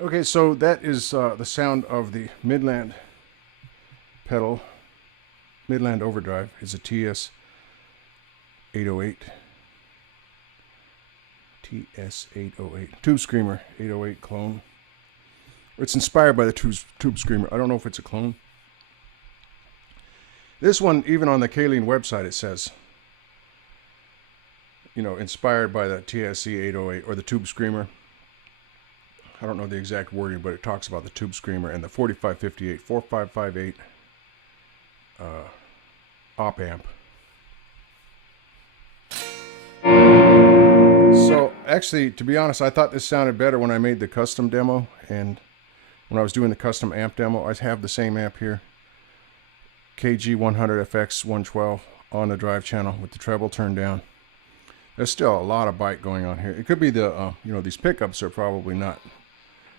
Okay, so that is the sound of the Midland pedal. Midland Overdrive is a TS 808. TS 808. Tube Screamer 808 clone. It's inspired by the Tube Screamer. I don't know if it's a clone. This one, even on the Caline website, it says, you know, inspired by the TSC 808 or the Tube Screamer. I don't know the exact wording, but it talks about the Tube Screamer and the 4558 4558 op amp. So actually, to be honest, I thought this sounded better when I made the custom demo, and when I was doing the custom amp demo, I have the same amp here, KG100FX 112 on the drive channel with the treble turned down. There's still a lot of bite going on here. It could be the you know, these pickups are probably not.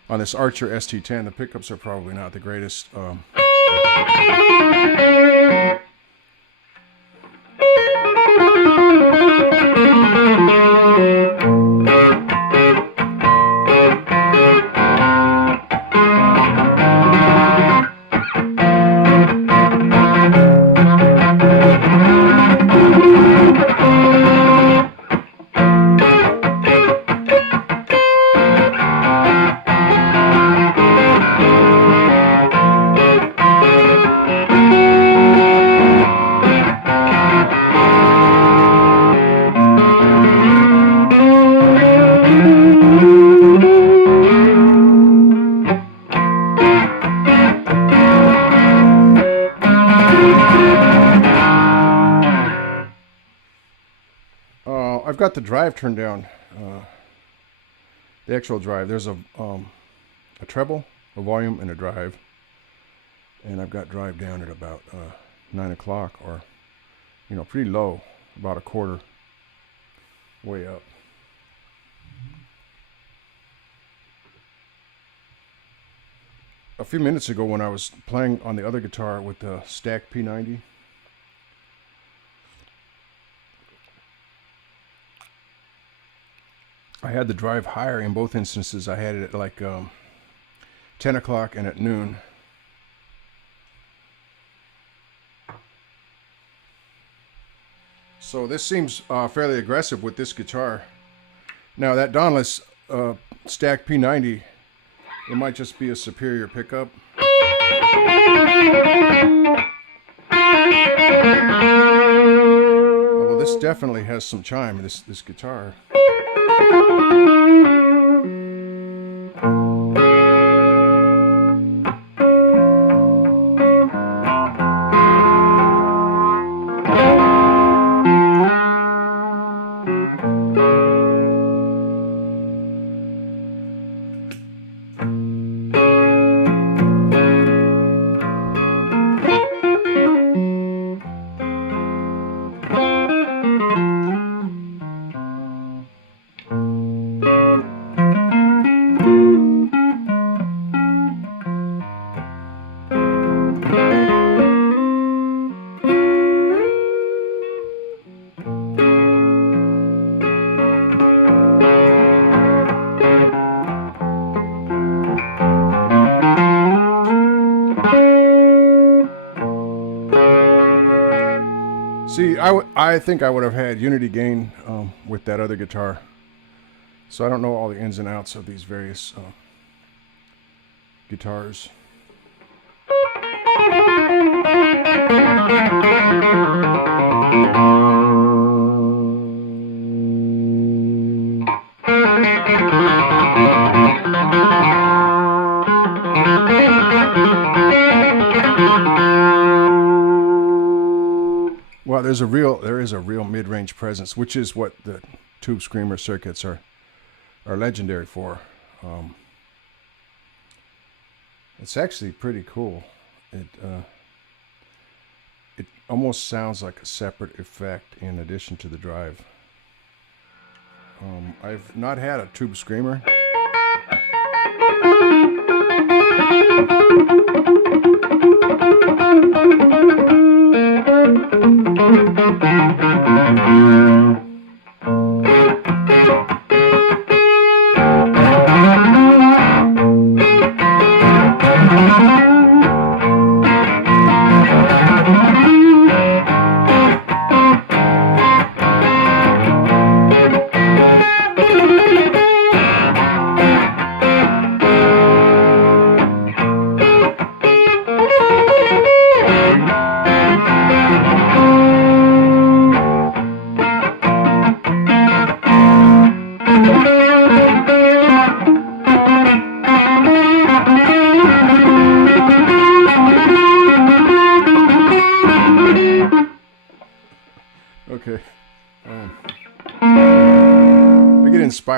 On this Archer ST10, the pickups are probably not the greatest. I've got the drive turned down, the actual drive. There's a treble, a volume, and a drive. And I've got drive down at about 9 o'clock, or, you know, pretty low, about a quarter way up. A few minutes ago when I was playing on the other guitar with the stacked P90, I had the drive higher in both instances. I had it at like 10 o'clock and at noon. So this seems fairly aggressive with this guitar. Now that Dauntless stacked P90, it might just be a superior pickup. Well, this definitely has some chime, this guitar. See, I think I would have had unity gain with that other guitar. So I don't know all the ins and outs of these various guitars. Well, there is a real mid-range presence, which is what the Tube Screamer circuits are legendary for. It's actually pretty cool. It almost sounds like a separate effect in addition to the drive. I've not had a Tube Screamer.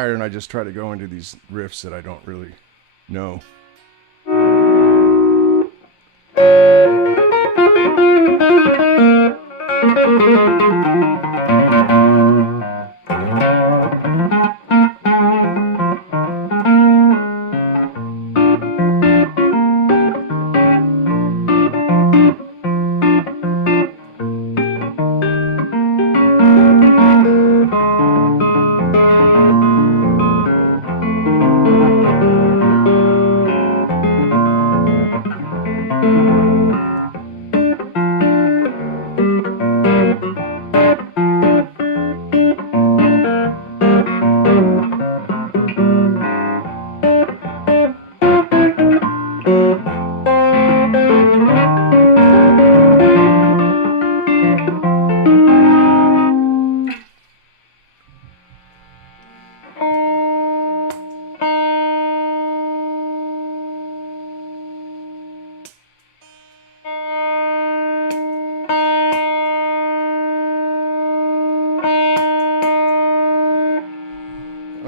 tired and I just try to go into these riffs that I don't really know.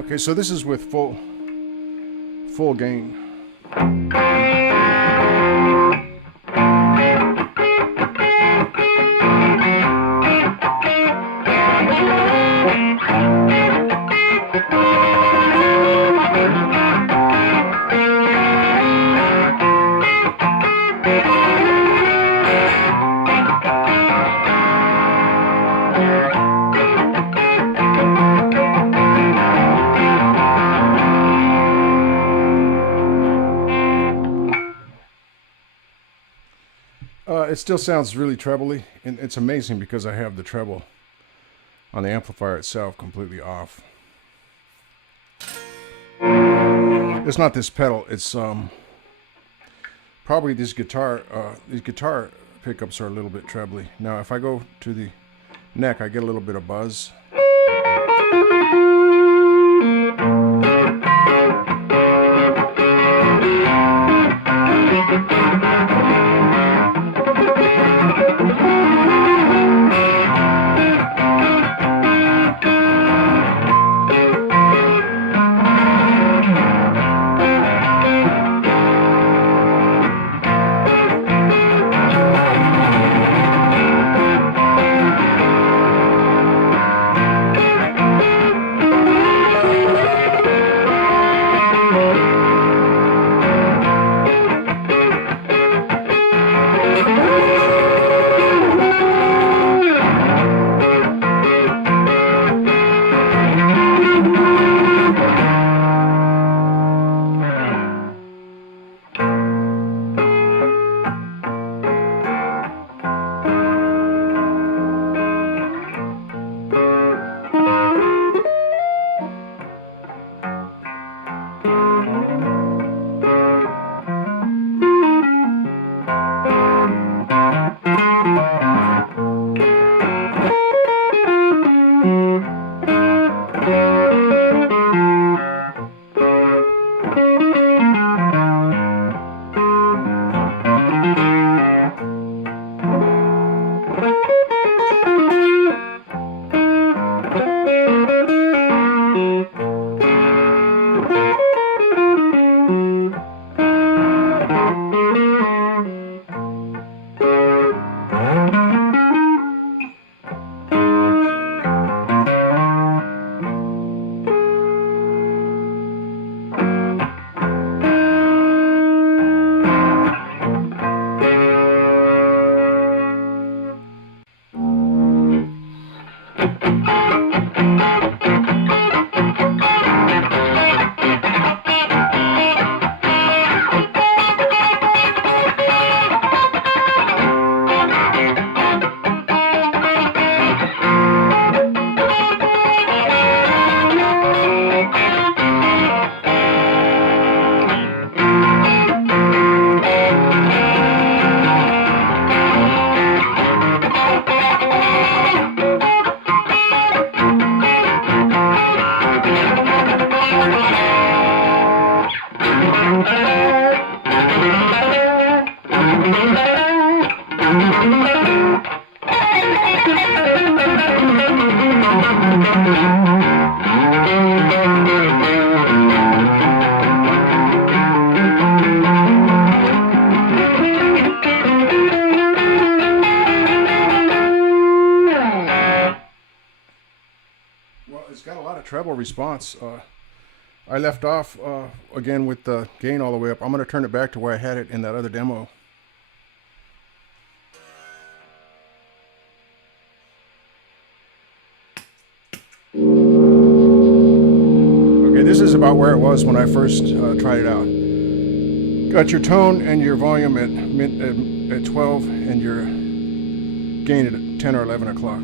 Okay, so this is with full gain. It still sounds really trebly, and it's amazing because I have the treble on the amplifier itself completely off. It's not this pedal, it's probably this guitar. These guitar pickups are a little bit trebly. Now if I go to the neck, I get a little bit of buzz. response. I left off again with the gain all the way up. I'm going to turn it back to where I had it in that other demo. Okay, this is about where it was when I first tried it out. Got your tone and your volume at 12 and your gain at 10 or 11 o'clock.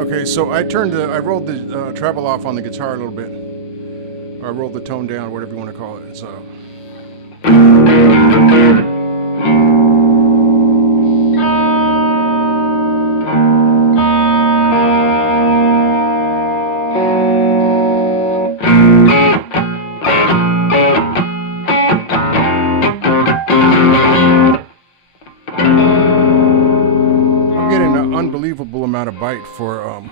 Okay, so I rolled the treble off on the guitar a little bit. Or I rolled the tone down, whatever you want to call it. So. Unbelievable amount of bite for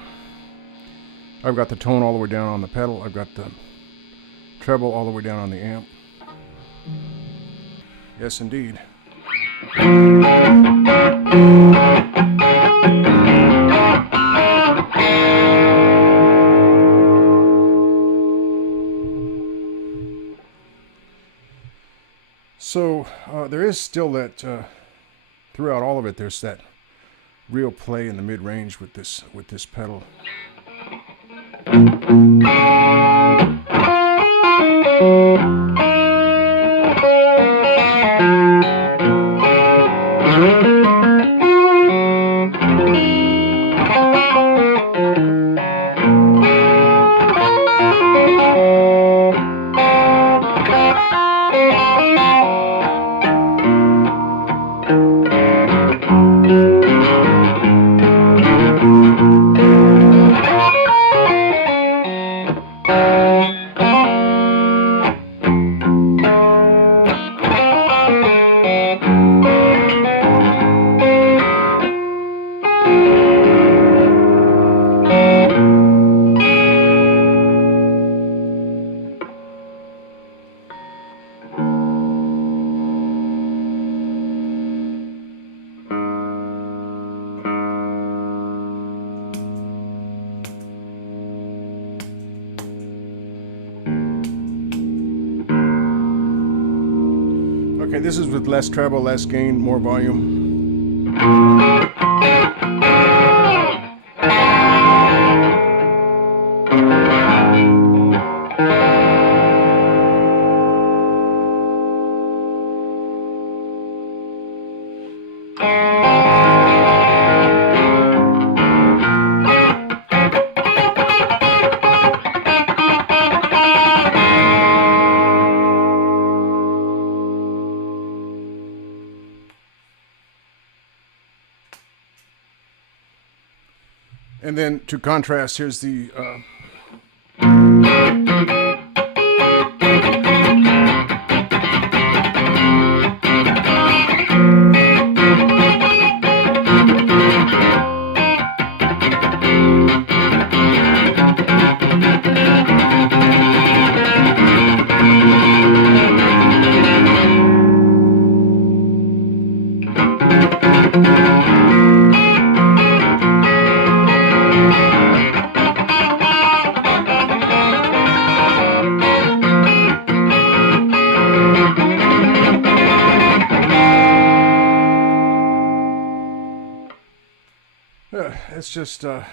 I've got the tone all the way down on the pedal, I've got the treble all the way down on the amp. Yes indeed. So there is still that throughout all of it there's that real play in the mid-range with this pedal. Okay, this is with less treble, less gain, more volume. And then to contrast, here's the it's just I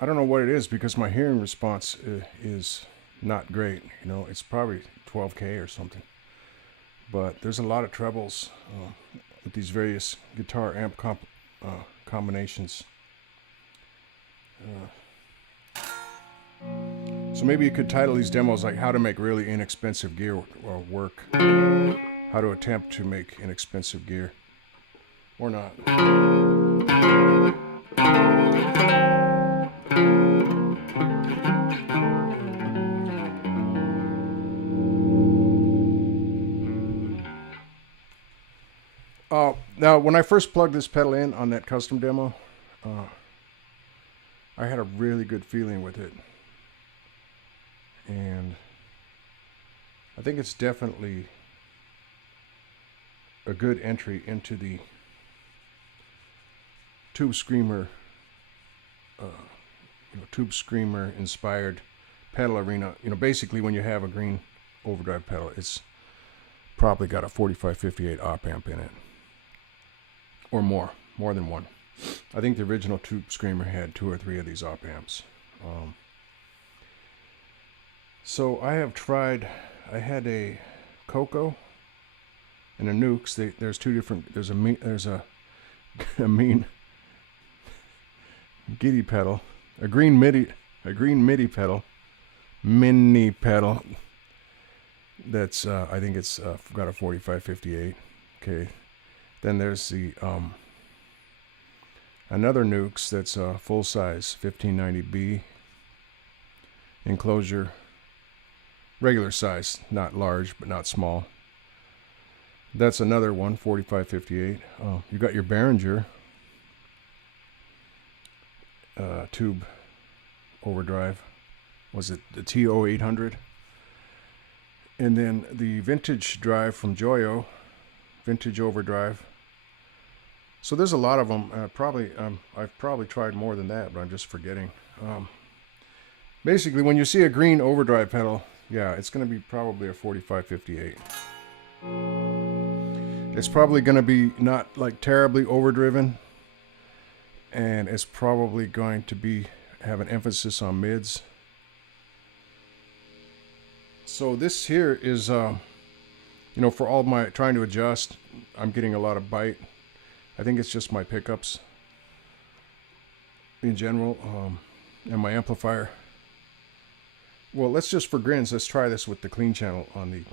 don't know what it is because my hearing response is not great. You know, it's probably 12K or something. But there's a lot of trebles with these various guitar amp combinations. So maybe you could title these demos like how to make really inexpensive gear work. How to attempt to make inexpensive gear. Or not. Now, when I first plugged this pedal in on that custom demo, I had a really good feeling with it. And I think it's definitely a good entry into the Tube Screamer, Tube Screamer inspired pedal arena. Basically when you have a green overdrive pedal, it's probably got a 4558 op amp in it. Or more than one. I think the original Tube Screamer had 2 or 3 of these op amps. So I have tried, I had a Coco and a Nukes. There's two different, there's a mean giddy pedal, a green MIDI pedal, mini pedal. That's, I think it's got a 4558. Okay. Then there's the another Nukes that's a full size 1590B enclosure, regular size, not large but not small. That's another one, 4558. You got your Behringer tube overdrive. Was it the TO800? And then the vintage drive from Joyo, vintage overdrive. So there's a lot of them. I've probably tried more than that, but I'm just forgetting. Basically, when you see a green overdrive pedal, yeah, it's going to be probably a 4558. It's probably going to be not like terribly overdriven, and it's probably going to have an emphasis on mids. So this here is, for all my trying to adjust, I'm getting a lot of bite. I think it's just my pickups in general, and my amplifier. Well, let's just for grins, let's try this with the clean channel on the...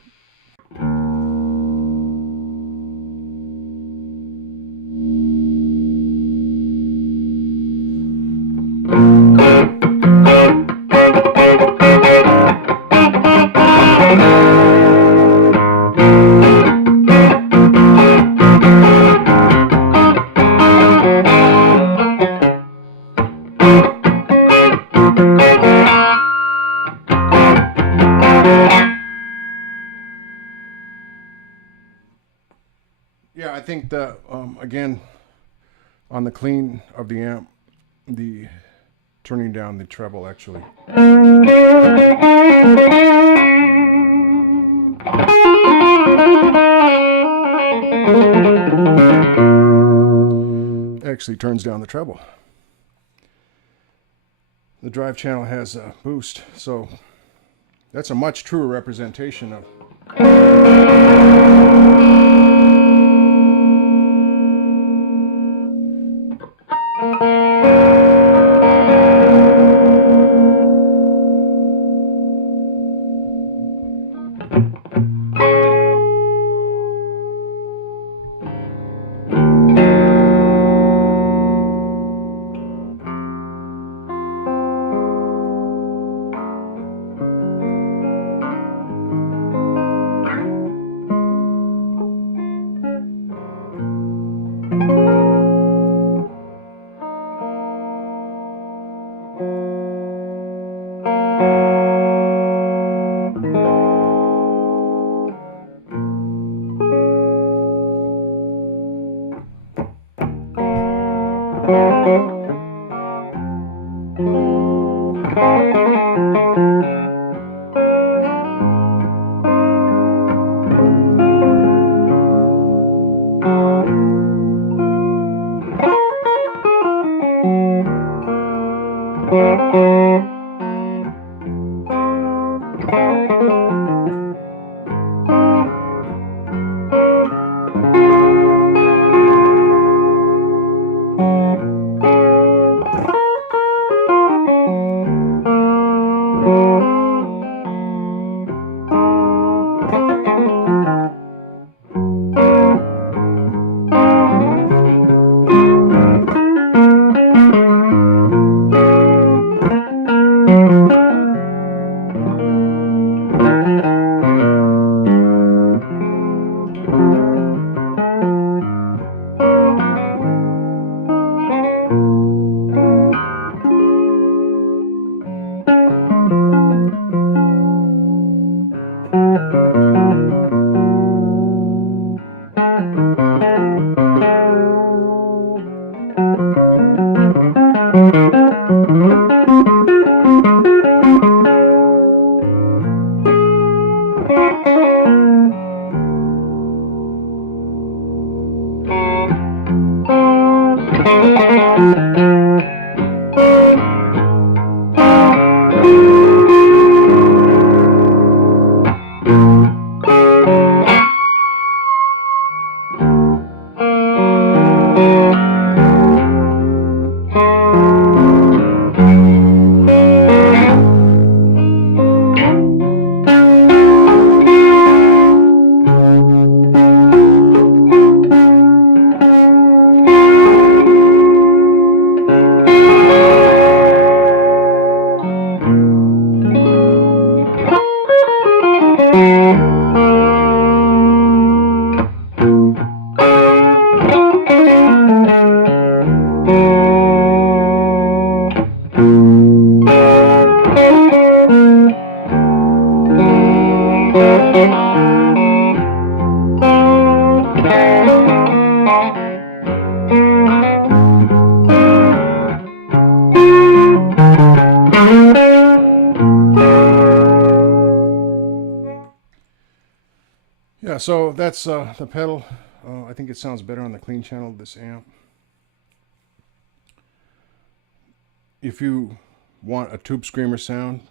Yeah, I think that, again, on the clean of the amp, the turning down the treble actually turns down the treble. The drive channel has a boost, so that's a much truer representation of Yeah, so that's the pedal. I think it sounds better on the clean channel of this amp. If you want a tube screamer sound,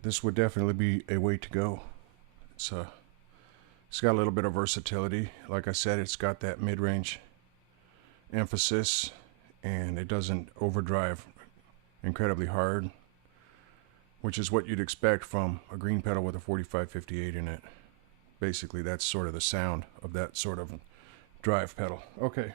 this would definitely be a way to go. It's got a little bit of versatility. Like I said, it's got that mid-range emphasis, and it doesn't overdrive incredibly hard, which is what you'd expect from a green pedal with a 4558 in it. Basically, that's sort of the sound of that sort of drive pedal. Okay.